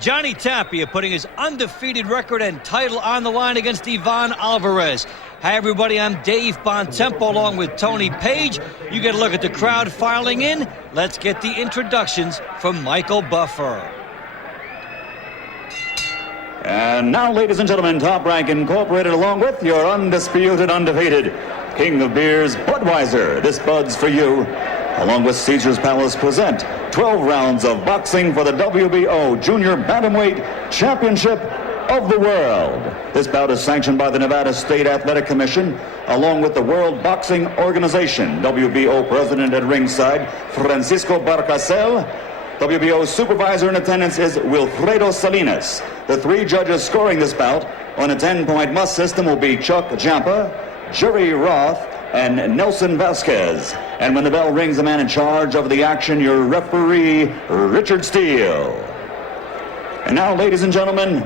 Johnny Tapia putting his undefeated record and title on the line against Ivan Alvarez. Hi, everybody. I'm Dave Bontempo along with Tony Page. You get a look at the crowd filing in. Let's get the introductions from Michael Buffer. And now, ladies and gentlemen, Top Rank Incorporated, along with your undisputed, undefeated King of Beers, Budweiser. This Bud's for you. Along with Caesar's Palace, present 12 rounds of boxing for the WBO Junior Bantamweight Championship of the World. This bout is sanctioned by the Nevada State Athletic Commission, along with the World Boxing Organization. WBO President at ringside, Francisco Barcasel. WBO supervisor in attendance is Wilfredo Salinas. The three judges scoring this bout on a 10-point must system will be Chuck Jampa, Jerry Roth, and Nelson Vasquez. And when the bell rings, the man in charge of the action, your referee, Richard Steele. And now, ladies and gentlemen,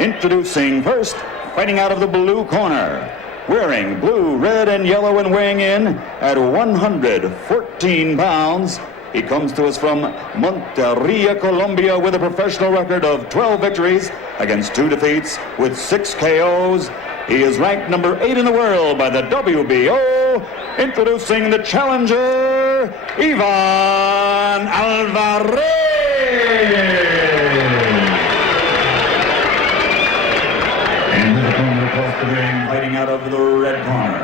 introducing first, fighting out of the blue corner, wearing blue, red, and yellow and weighing in at 114 pounds. He comes to us from Monteria, Colombia, with a professional record of 12 victories against 2 defeats with 6 KOs. He is ranked number 8 in the world by the WBO. Introducing the challenger, Ivan Alvarez. And the opponent across the ring, fighting out of the red corner,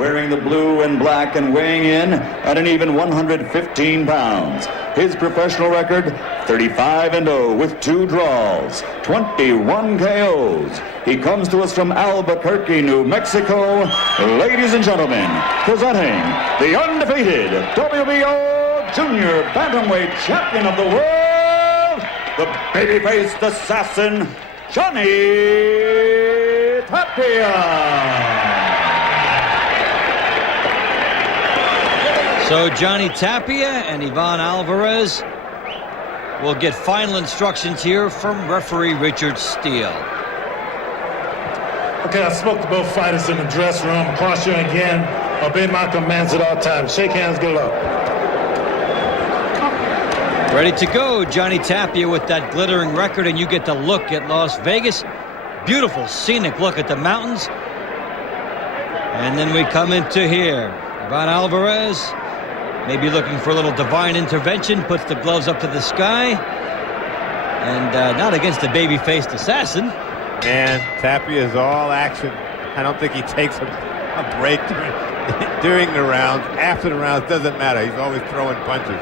wearing the blue and black and weighing in at an even 115 pounds. His professional record, 35-0 with 2 draws, 21 KOs. He comes to us from Albuquerque, New Mexico. Ladies and gentlemen, presenting the undefeated WBO Junior Bantamweight Champion of the World, the baby-faced assassin, Johnny Tapia. So Johnny Tapia and Ivan Alvarez will get final instructions here from referee Richard Steele. Okay, I spoke to both fighters in the dressing room. Across here again, obey my commands at all times. Shake hands, good luck. Ready to go, Johnny Tapia with that glittering record, and you get to look at Las Vegas. Beautiful, scenic look at the mountains. And then we come into here. Ivan Alvarez, maybe looking for a little divine intervention, puts the gloves up to the sky. And not against the baby-faced assassin. And Tapia is all action. I don't think he takes a break during the rounds. After the rounds, doesn't matter. He's always throwing punches.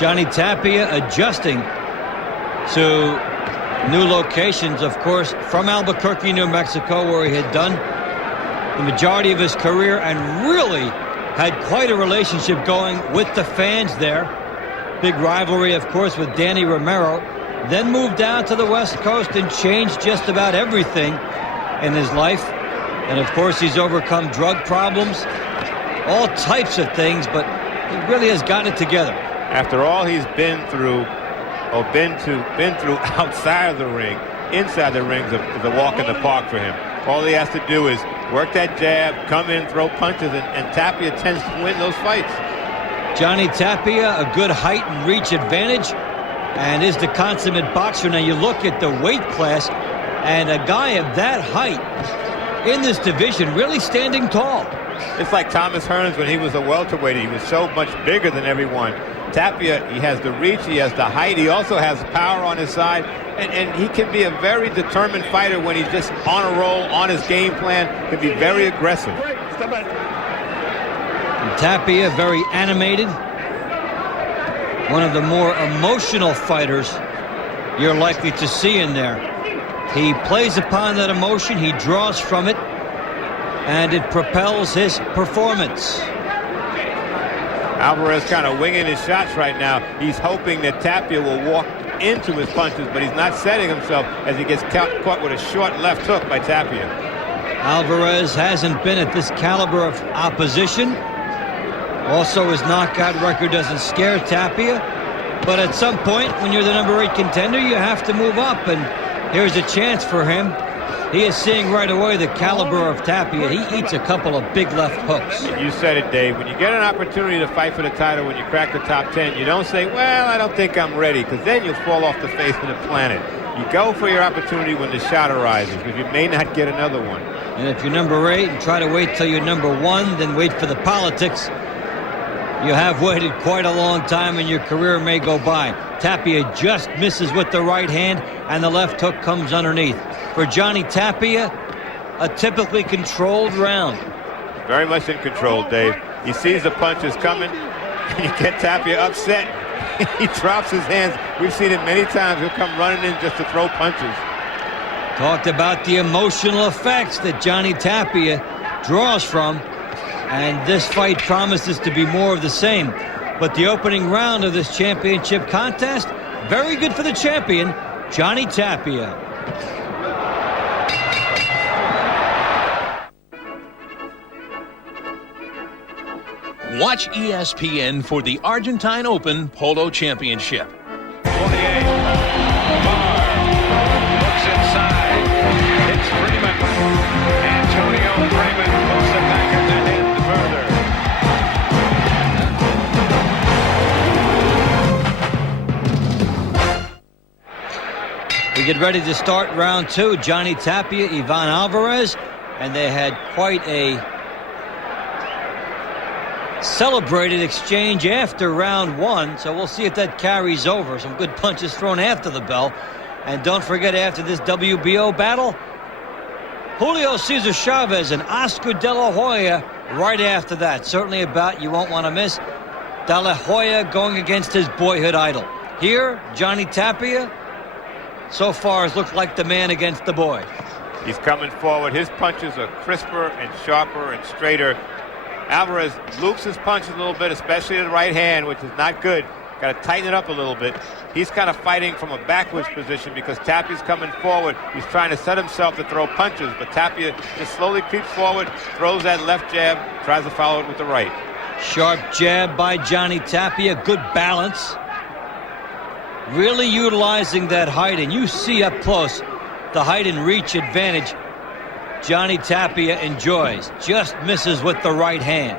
Johnny Tapia adjusting to new locations, of course, from Albuquerque, New Mexico, where he had done the majority of his career and really had quite a relationship going with the fans there. Big rivalry, of course, with Danny Romero. Then moved down to the West Coast and changed just about everything in his life. And, of course, he's overcome drug problems, all types of things, but he really has gotten it together. After all he's been through, or been through outside of the ring, inside the ring is a walk in the park for him. All he has to do is work that jab, come in, throw punches, and Tapia tends to win those fights. Johnny Tapia, a good height and reach advantage, and is the consummate boxer. Now you look at the weight class, and a guy of that height in this division really standing tall. It's like Thomas Hearns when he was a welterweight. He was so much bigger than everyone. Tapia, he has the reach, he has the height, he also has power on his side, and he can be a very determined fighter when he's just on a roll, on his game plan, can be very aggressive. And Tapia, very animated. One of the more emotional fighters you're likely to see in there. He plays upon that emotion, he draws from it, and it propels his performance. Alvarez kind of winging his shots right now. He's hoping that Tapia will walk into his punches, but he's not setting himself as he gets caught with a short left hook by Tapia. Alvarez hasn't been at this caliber of opposition. Also, his knockout record doesn't scare Tapia. But at some point, when you're the number 8 contender, you have to move up, and here's a chance for him. He is seeing right away the caliber of Tapia. He eats a couple of big left hooks. You said it, Dave. When you get an opportunity to fight for the title, when you crack the top 10, you don't say, well, I don't think I'm ready, because then you'll fall off the face of the planet. You go for your opportunity when the shot arises, because you may not get another one. And if you're number 8 and try to wait till you're number 1, then wait for the politics. You have waited quite a long time and your career may go by. Tapia just misses with the right hand and the left hook comes underneath. For Johnny Tapia, a typically controlled round. Very much in control, Dave. He sees the punches coming and you get Tapia upset. He drops his hands. We've seen it many times. He'll come running in just to throw punches. Talked about the emotional effects that Johnny Tapia draws from. And this fight promises to be more of the same. But the opening round of this championship contest, very good for the champion, Johnny Tapia. Watch ESPN for the Argentine Open Polo Championship. 48. Barr looks inside. Hits Freeman. Antonio Freeman puts the Packers ahead further. We get ready to start round 2. Johnny Tapia, Ivan Alvarez. And they had quite a celebrated exchange after round 1, so we'll see if that carries over. Some good punches thrown after the bell. And don't forget, after this WBO battle, Julio Cesar Chavez and Oscar De La Hoya right after that. Certainly a bout you won't want to miss. De La Hoya going against his boyhood idol. Here, Johnny Tapia so far has looked like the man against the boy. He's coming forward. His punches are crisper and sharper and straighter. Alvarez loops his punches a little bit, especially the right hand, which is not good. Got to tighten it up a little bit. He's kind of fighting from a backwards position because Tapia's coming forward. He's trying to set himself to throw punches, but Tapia just slowly creeps forward, throws that left jab, tries to follow it with the right. Sharp jab by Johnny Tapia. Good balance. Really utilizing that height, and you see up close the height and reach advantage Johnny Tapia enjoys. Just misses with the right hand.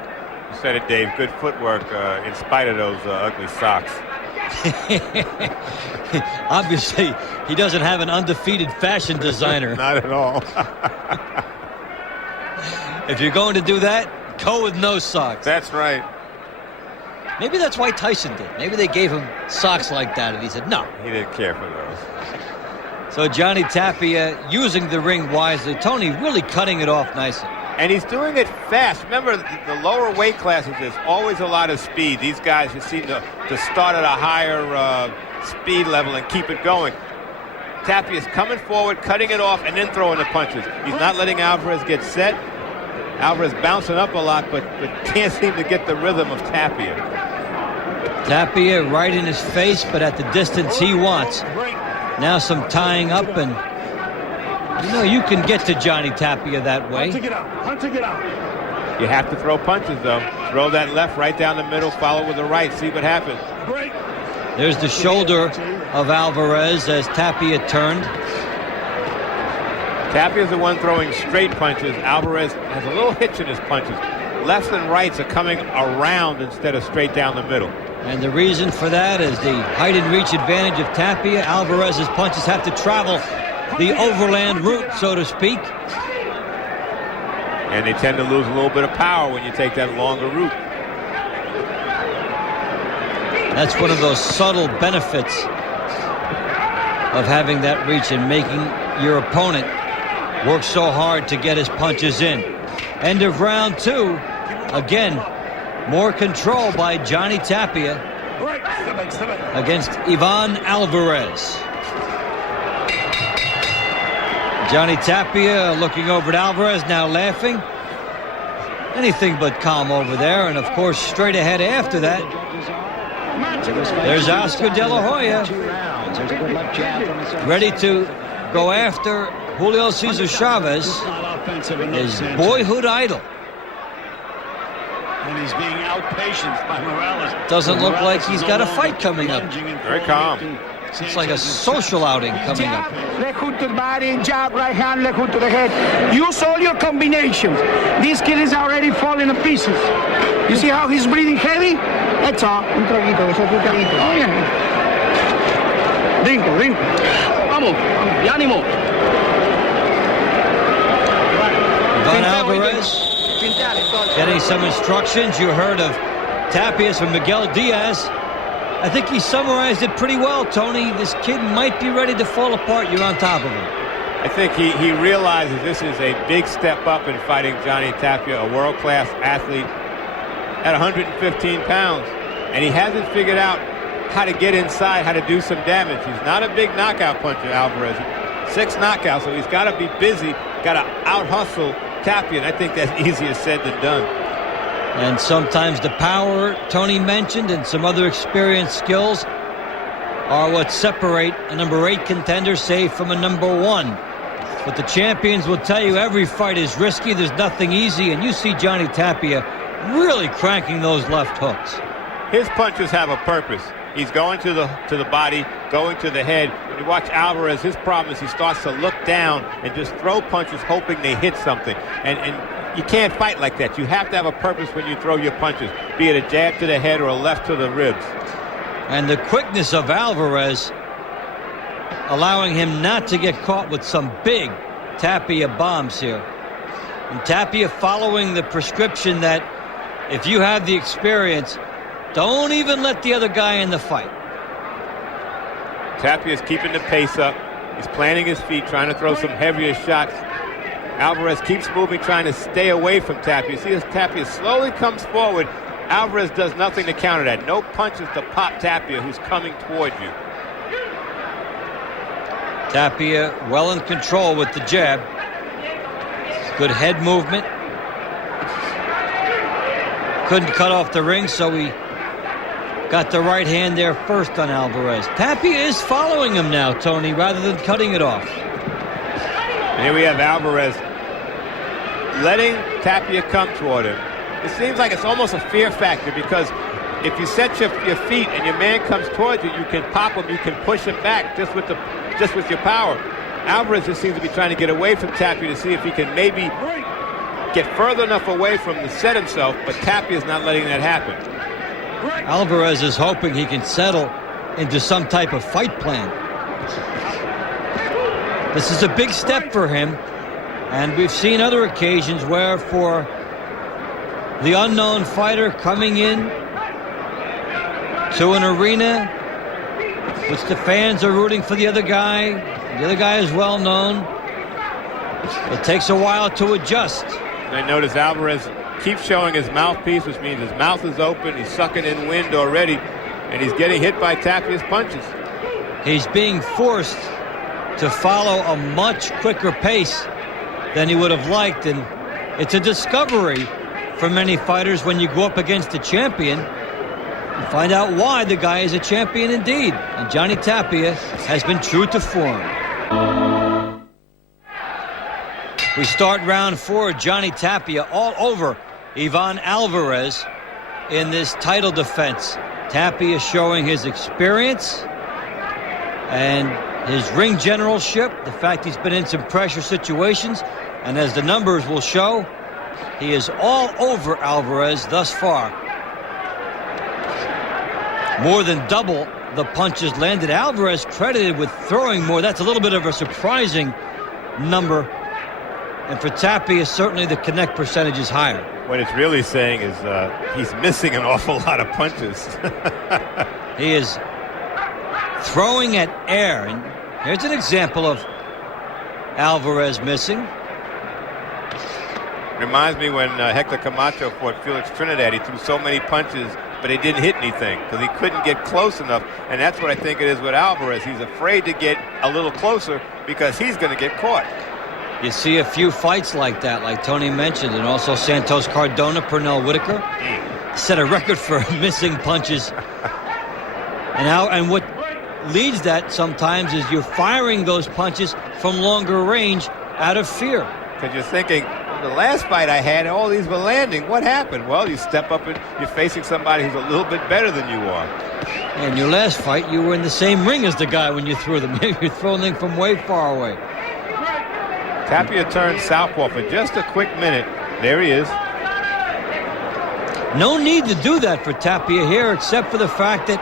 You said it, Dave. Good footwork in spite of those ugly socks. Obviously, he doesn't have an undefeated fashion designer. Not at all. If you're going to do that, go with no socks. That's right. Maybe that's why Tyson did. Maybe they gave him socks like that, and he said no. He didn't care for those. So Johnny Tapia using the ring wisely. Tony really cutting it off nicely. And he's doing it fast. Remember, the lower weight classes, there's always a lot of speed. These guys, you seem to start at a higher speed level and keep it going. Tapia's coming forward, cutting it off, and then throwing the punches. He's not letting Alvarez get set. Alvarez bouncing up a lot, but can't seem to get the rhythm of Tapia. Tapia right in his face, but at the distance he wants. Now some tying up, and you can get to Johnny Tapia that way. You have to throw punches, though. Throw that left right down the middle, follow with the right, see what happens. There's the shoulder of Alvarez as Tapia turned. Tapia's the one throwing straight punches. Alvarez has a little hitch in his punches. Lefts and rights are coming around instead of straight down the middle. And the reason for that is the height and reach advantage of Tapia. Alvarez's punches have to travel the overland route, so to speak. And they tend to lose a little bit of power when you take that longer route. That's one of those subtle benefits of having that reach and making your opponent work so hard to get his punches in. End of round 2. Again, more control by Johnny Tapia against Ivan Alvarez. Johnny Tapia looking over at Alvarez, now laughing. Anything but calm over there, and of course straight ahead after that, there's Oscar De La Hoya, ready to go after Julio Cesar Chavez, his boyhood idol. And he's being outpatiented by Morales. Doesn't look like he's got a fight coming up. Very calm. It's like a social outing coming up. Left hook to the body, jab, right hand, left hook to the head. Use all your combinations. This kid is already falling to pieces. You see how he's breathing heavy? That's all. Un traguito, un traguito. Oh, yeah. Brinco, brinco. Vamos. ánimo. Ivan Alvarez getting some instructions. You heard of Tapia's from Miguel Diaz. I think he summarized it pretty well, Tony. This kid might be ready to fall apart. You're on top of him. I think he realizes this is a big step up in fighting Johnny Tapia, a world-class athlete at 115 pounds. And he hasn't figured out how to get inside, how to do some damage. He's not a big knockout puncher, Alvarez. 6 knockouts, so he's got to be busy, got to out-hustle Tapia, and I think that's easier said than done. And sometimes the power Tony mentioned and some other experience skills are what separate a number 8 contender, say, from a number 1. But the champions will tell you every fight is risky. There's nothing easy, and you see Johnny Tapia really cranking those left hooks. His punches have a purpose. He's going to the body, going to the head. When you watch Alvarez, his problem is he starts to look down and just throw punches hoping they hit something. And you can't fight like that. You have to have a purpose when you throw your punches, be it a jab to the head or a left to the ribs. And the quickness of Alvarez allowing him not to get caught with some big Tapia bombs here. And Tapia following the prescription that if you have the experience, don't even let the other guy in the fight. Tapia is keeping the pace up. He's planting his feet, trying to throw some heavier shots. Alvarez keeps moving, trying to stay away from Tapia. See as Tapia slowly comes forward. Alvarez does nothing to counter that. No punches to pop Tapia, who's coming toward you. Tapia well in control with the jab. Good head movement. Couldn't cut off the ring, so he got the right hand there first on Alvarez. Tapia is following him now, Tony, rather than cutting it off. And here we have Alvarez letting Tapia come toward him. It seems like it's almost a fear factor because if you set your feet and your man comes towards you, you can pop him, you can push him back just with your power. Alvarez just seems to be trying to get away from Tapia to see if he can maybe get further enough away from him to set himself, but Tapia is not letting that happen. Alvarez is hoping he can settle into some type of fight plan. This is a big step for him, and we've seen other occasions where for the unknown fighter coming in to an arena which the fans are rooting for the other guy is well known, it takes a while to adjust. And I notice Alvarez keeps showing his mouthpiece, which means his mouth is open, he's sucking in wind already, and he's getting hit by Tapia's punches. He's being forced to follow a much quicker pace than he would have liked, and it's a discovery for many fighters when you go up against a champion and find out why the guy is a champion indeed. And Johnny Tapia has been true to form. We start round 4. Johnny Tapia all over Ivan Alvarez in this title defense. Tapia showing his experience and his ring generalship, the fact he's been in some pressure situations, and as the numbers will show, he is all over Alvarez thus far. More than double the punches landed. Alvarez credited with throwing more. That's a little bit of a surprising number. And for Tapia, certainly the connect percentage is higher. What it's really saying is he's missing an awful lot of punches. He is throwing at air. And here's an example of Alvarez missing. Reminds me when Hector Camacho fought Felix Trinidad. He threw so many punches, but he didn't hit anything because he couldn't get close enough. And that's what I think it is with Alvarez. He's afraid to get a little closer because he's going to get caught. You see a few fights like that, like Tony mentioned, and also Santos Cardona, Pernell Whitaker set a record for missing punches. And what leads that sometimes is you're firing those punches from longer range out of fear. Because you're thinking, the last fight I had, all these were landing. What happened? Well, you step up and you're facing somebody who's a little bit better than you are. And your last fight, you were in the same ring as the guy when you threw them. You're throwing them from way far away. Tapia turns southpaw for just a quick minute. There he is. No need to do that for Tapia here, except for the fact that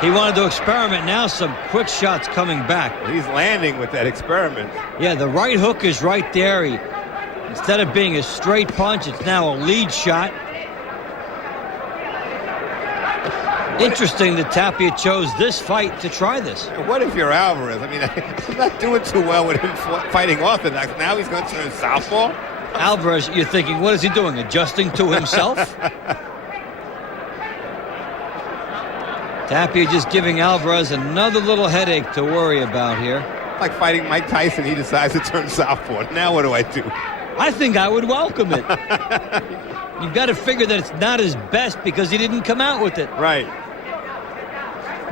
He wanted to experiment. Now some quick shots coming back. Well, he's landing with that experiment. Yeah, the right hook is right there. Instead of being a straight punch, it's now a lead shot. Interesting that Tapia chose this fight to try this. What if you're Alvarez? I mean, I'm not doing too well with him fighting orthodox. Now he's going to turn southpaw? Alvarez, you're thinking, what is he doing? Adjusting to himself? Tapia just giving Alvarez another little headache to worry about here. Like fighting Mike Tyson, he decides to turn southpaw. Now what do I do? I think I would welcome it. You've got to figure that it's not his best because he didn't come out with it. Right.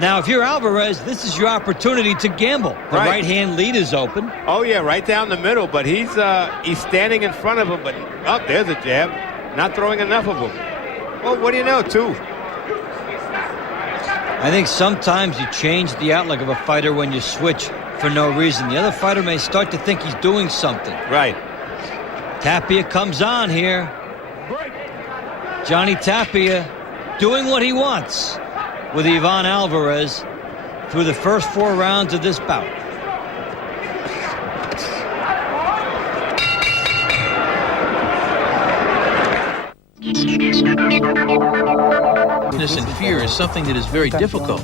Now, if you're Alvarez, this is your opportunity to gamble. The right-hand lead is open. Oh, yeah, right down the middle, but he's standing in front of him, but there's a jab. Not throwing enough of them. Well, what do you know, too? I think sometimes you change the outlook of a fighter when you switch for no reason. The other fighter may start to think he's doing something. Right. Tapia comes on here. Johnny Tapia doing what he wants with Ivan Alvarez through the first 4 rounds of this bout. And fear is something that is very difficult,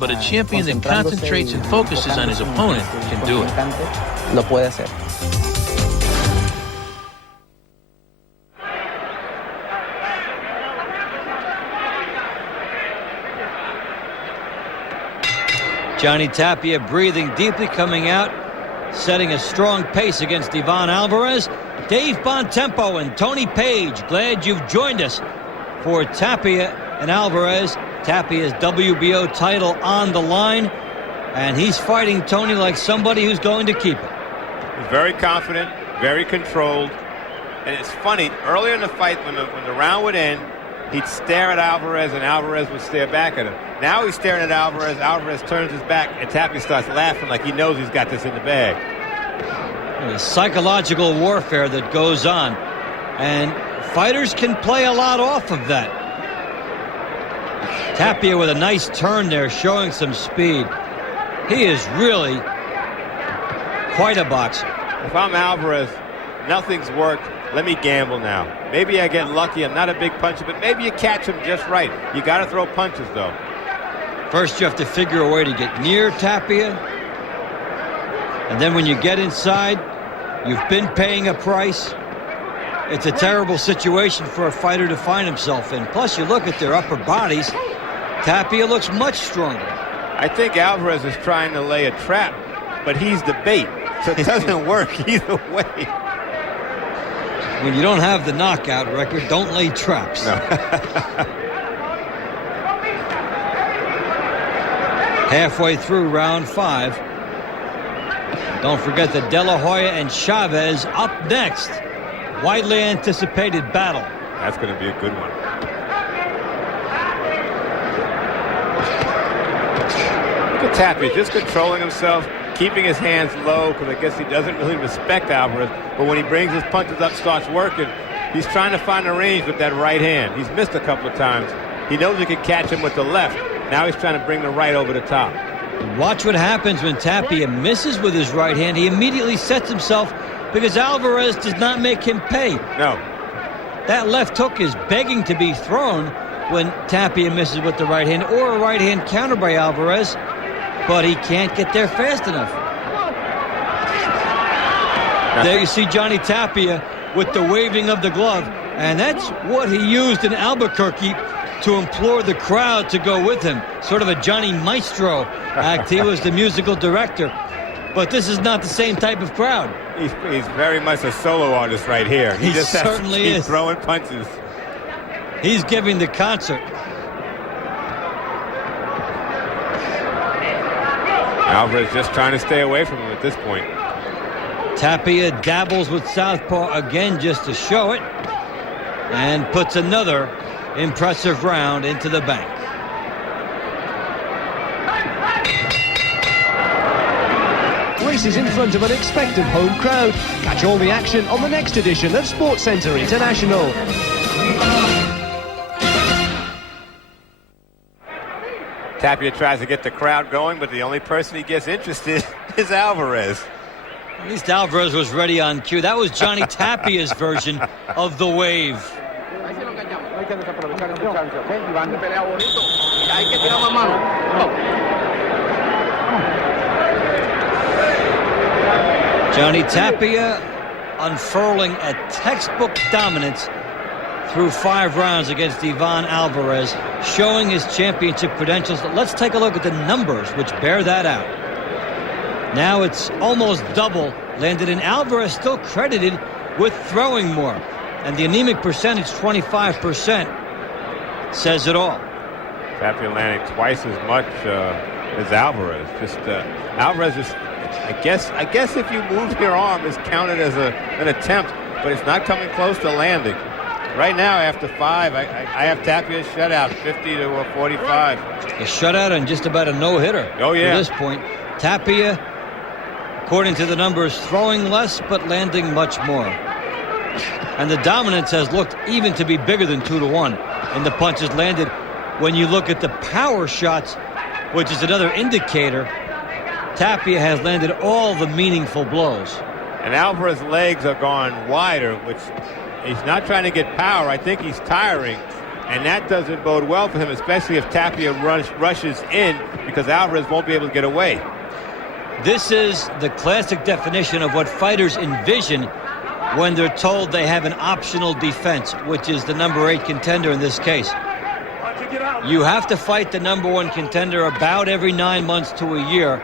but a champion that concentrates and focuses on his opponent can do it. Lo puede hacer. Johnny Tapia breathing deeply, coming out, setting a strong pace against Ivan Alvarez. Dave Bontempo and Tony Page, glad you've joined us for Tapia and Alvarez. Tapia's WBO title on the line, and he's fighting Tony like somebody who's going to keep it. He's very confident, very controlled, and it's funny, earlier in the fight when the round would end, he'd stare at Alvarez and Alvarez would stare back at him. Now he's staring at Alvarez. Alvarez turns his back and Tapia starts laughing like he knows he's got this in the bag. The psychological warfare that goes on, and fighters can play a lot off of that. Tapia with a nice turn there, showing some speed. He is really quite a boxer. If I'm Alvarez, nothing's worked. Let me gamble now. Maybe I get lucky. I'm not a big puncher, but maybe you catch him just right. You got to throw punches, though. First, you have to figure a way to get near Tapia. And then when you get inside, you've been paying a price. It's a terrible situation for a fighter to find himself in. Plus, you look at their upper bodies. Tapia looks much stronger. I think Alvarez is trying to lay a trap, but he's the bait. So it doesn't work either way. When you don't have the knockout record, don't lay traps. No. Halfway through round 5. Don't forget the De La Hoya and Chavez up next. Widely anticipated battle. That's going to be a good one. Look at Tapia just controlling himself, keeping his hands low, because I guess he doesn't really respect Alvarez. But when he brings his punches up, starts working, he's trying to find a range with that right hand. He's missed a couple of times. He knows he can catch him with the left. Now he's trying to bring the right over the top. Watch what happens when Tapia misses with his right hand. He immediately sets himself because Alvarez does not make him pay. No. That left hook is begging to be thrown when Tapia misses with the right hand, or a right hand counter by Alvarez, but he can't get there fast enough. There you see Johnny Tapia with the waving of the glove, and that's what he used in Albuquerque to implore the crowd to go with him. Sort of a Johnny Maestro act. He was the musical director. But this is not the same type of crowd. He's very much a solo artist right here. He just certainly has to keep is. Throwing punches. He's giving the concert. Alvarez just trying to stay away from him at this point. Tapia dabbles with southpaw again just to show it, and puts another impressive round into the bank. Races in front of an expectant home crowd. Catch all the action on the next edition of SportsCenter International. Tapia tries to get the crowd going, but the only person he gets interested is Alvarez. At least Alvarez was ready on cue. That was Johnny Tapia's version of the wave. Johnny Tapia unfurling a textbook dominance through 5 rounds against Ivan Alvarez, showing his championship credentials. Let's take a look at the numbers which bear that out. Now it's almost double landed, and Alvarez still credited with throwing more. And the anemic percentage, 25%, says it all. Tapia landing twice as much as Alvarez. Alvarez is, I guess if you move your arm, it's counted as an attempt, but it's not coming close to landing. Right now, after 5, I have Tapia shutout, 50-45. A shutout and just about a no-hitter. Oh, yeah. At this point, Tapia, according to the numbers, throwing less but landing much more. And the dominance has looked even to be bigger than 2-1 in the punches landed. When you look at the power shots, which is another indicator, Tapia has landed all the meaningful blows. And Alvarez's legs are gone wider, which he's not trying to get power. I think he's tiring, and that doesn't bode well for him, especially if Tapia rushes in, because Alvarez won't be able to get away. This is the classic definition of what fighters envision when they're told they have an optional defense, which is the number 8 contender in this case. You have to fight the number 1 contender about every 9 months to a year,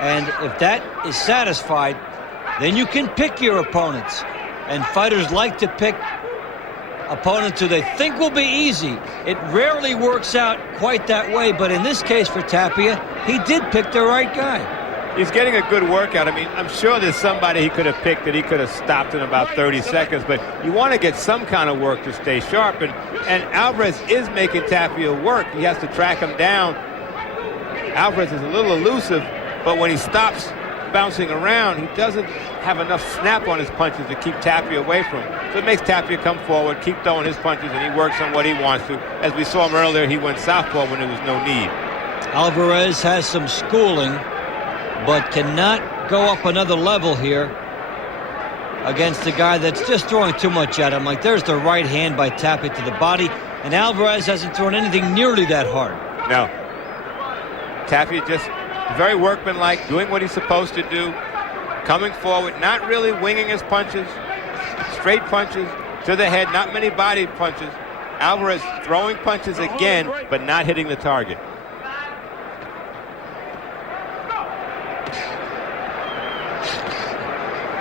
and if that is satisfied, then you can pick your opponents. And fighters like to pick opponents who they think will be easy. It rarely works out quite that way, but in this case for Tapia, he did pick the right guy. He's getting a good workout. I mean, I'm sure there's somebody he could have picked that he could have stopped in about 30 seconds, but you want to get some kind of work to stay sharp, and Alvarez is making Tapia work. He has to track him down. Alvarez is a little elusive, but when he stops bouncing around, he doesn't have enough snap on his punches to keep Tapia away from him. So it makes Tapia come forward, keep throwing his punches, and he works on what he wants to. As we saw him earlier, he went southpaw when there was no need. Alvarez has some schooling, but cannot go up another level here against a guy that's just throwing too much at him. Like, there's the right hand by Tapia to the body, and Alvarez hasn't thrown anything nearly that hard. No. Tapia just very workmanlike, doing what he's supposed to do, coming forward, not really winging his punches, straight punches to the head, not many body punches. Alvarez throwing punches again, but not hitting the target.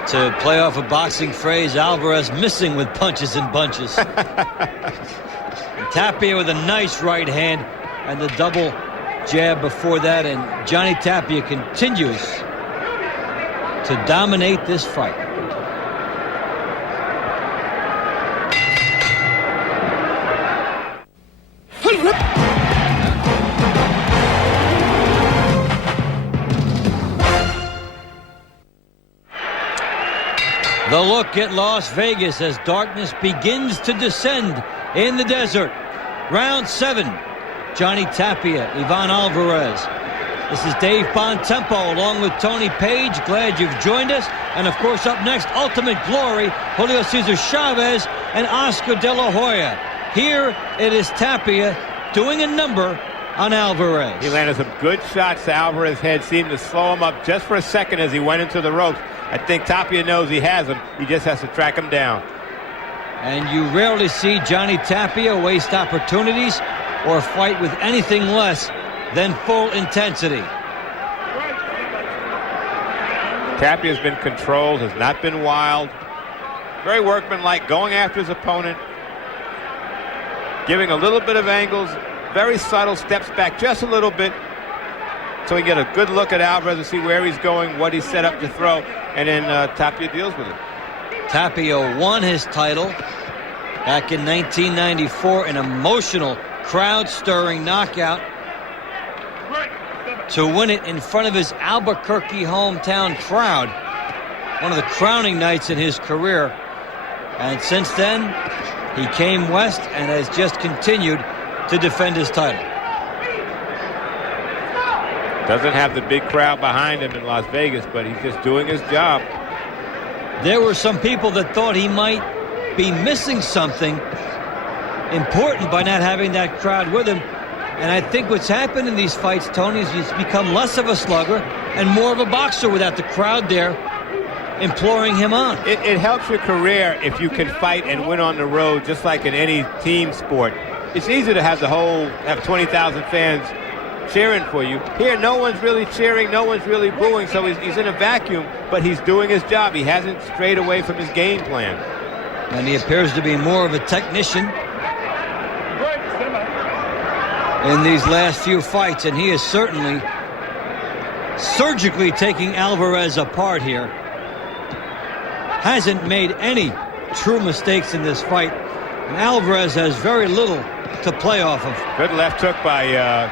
To play off a boxing phrase, Alvarez missing with punches and bunches. And Tapia with a nice right hand and the double jab before that, and Johnny Tapia continues to dominate this fight. The look at Las Vegas as darkness begins to descend in the desert. Round 7. Johnny Tapia, Ivan Alvarez. This is Dave Bontempo along with Tony Page. Glad you've joined us. And of course, up next, Ultimate Glory, Julio Cesar Chavez and Oscar De La Hoya. Here it is Tapia doing a number on Alvarez. He landed some good shots to Alvarez's head, seemed to slow him up just for a second as he went into the ropes. I think Tapia knows he has him. He just has to track him down. And you rarely see Johnny Tapia waste opportunities or fight with anything less than full intensity. Tapia's been controlled, has not been wild. Very workmanlike, going after his opponent, giving a little bit of angles, very subtle, steps back just a little bit so we get a good look at Alvarez to see where he's going, what he's set up to throw, and then Tapia deals with it. Tapia won his title back in 1994, an emotional, crowd-stirring knockout to win it in front of his Albuquerque hometown crowd. One of the crowning nights in his career. And since then, he came west and has just continued to defend his title. Doesn't have the big crowd behind him in Las Vegas, but he's just doing his job. There were some people that thought he might be missing something important by not having that crowd with him. And I think what's happened in these fights, Tony, is he's become less of a slugger and more of a boxer without the crowd there imploring him on. It helps your career if you can fight and win on the road, just like in any team sport. It's easy to have 20,000 fans cheering for you. Here, no one's really cheering, no one's really booing, so he's in a vacuum, but he's doing his job. He hasn't strayed away from his game plan. And he appears to be more of a technician in these last few fights, and he is certainly surgically taking Alvarez apart here. Hasn't made any true mistakes in this fight, and Alvarez has very little to play off of. Good left hook by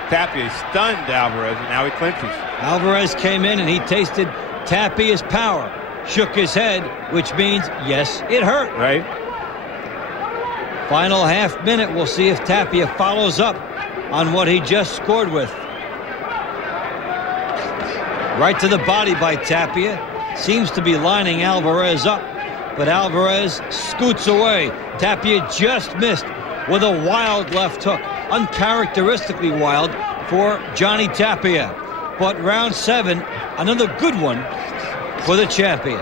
Tapia. He stunned Alvarez, and now he clinches. Alvarez came in and he tasted Tapia's power, shook his head, which means, yes, it hurt. Right. Final half minute, we'll see if Tapia follows up on what he just scored with. Right to the body by Tapia. Seems to be lining Alvarez up, but Alvarez scoots away. Tapia just missed with a wild left hook, uncharacteristically wild for Johnny Tapia. But round 7, another good one for the champion.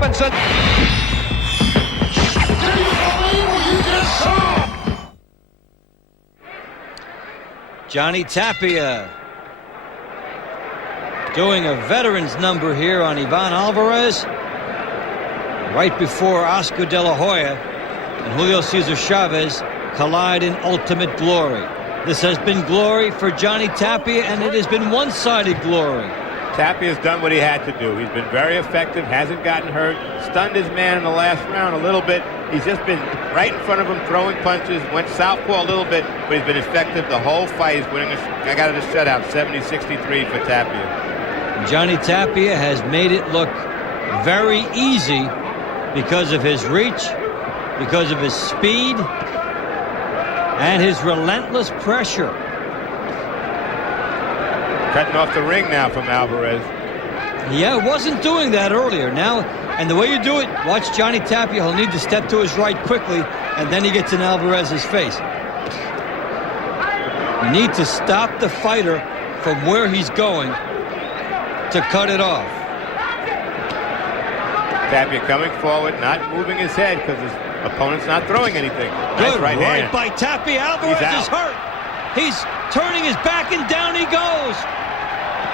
Robinson. Johnny Tapia doing a veteran's number here on Ivan Alvarez right before Oscar De La Hoya and Julio Cesar Chavez collide in ultimate glory. This has been glory for Johnny Tapia, and it has been one-sided glory. Tapia's done what he had to do. He's been very effective, hasn't gotten hurt, stunned his man in the last round a little bit. He's just been right in front of him, throwing punches, went southpaw a little bit, but he's been effective the whole fight. He's winning I got it a shutout, 70-63 for Tapia. Johnny Tapia has made it look very easy because of his reach, because of his speed, and his relentless pressure. Cutting off the ring now from Alvarez. Yeah, wasn't doing that earlier. Now, and the way you do it, watch Johnny Tapia. He'll need to step to his right quickly, and then he gets in Alvarez's face. You need to stop the fighter from where he's going to cut it off. Tapia coming forward, not moving his head because his opponent's not throwing anything. Nice Good right hand by Tapia. Alvarez is hurt. He's turning his back and down he goes.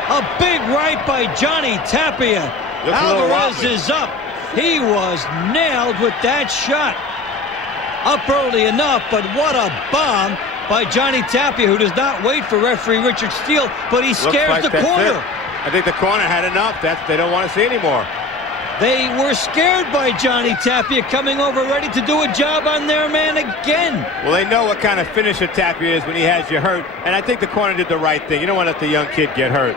A big right by Johnny Tapia. Alvarez is up. He was nailed with that shot. Up early enough, but what a bomb by Johnny Tapia, who does not wait for referee Richard Steele, but he scares the corner. I think the corner had enough. They don't want to see anymore. They were scared by Johnny Tapia coming over ready to do a job on their man again. Well, they know what kind of finisher Tapia is when he has you hurt, and I think the corner did the right thing. You don't want to let the young kid get hurt.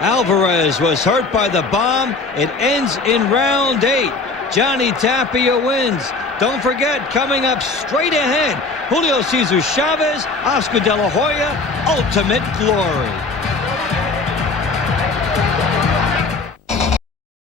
Alvarez was hurt by the bomb. It ends in round 8. Johnny Tapia wins. Don't forget, coming up straight ahead, Julio Cesar Chavez, Oscar De La Hoya, Ultimate Glory.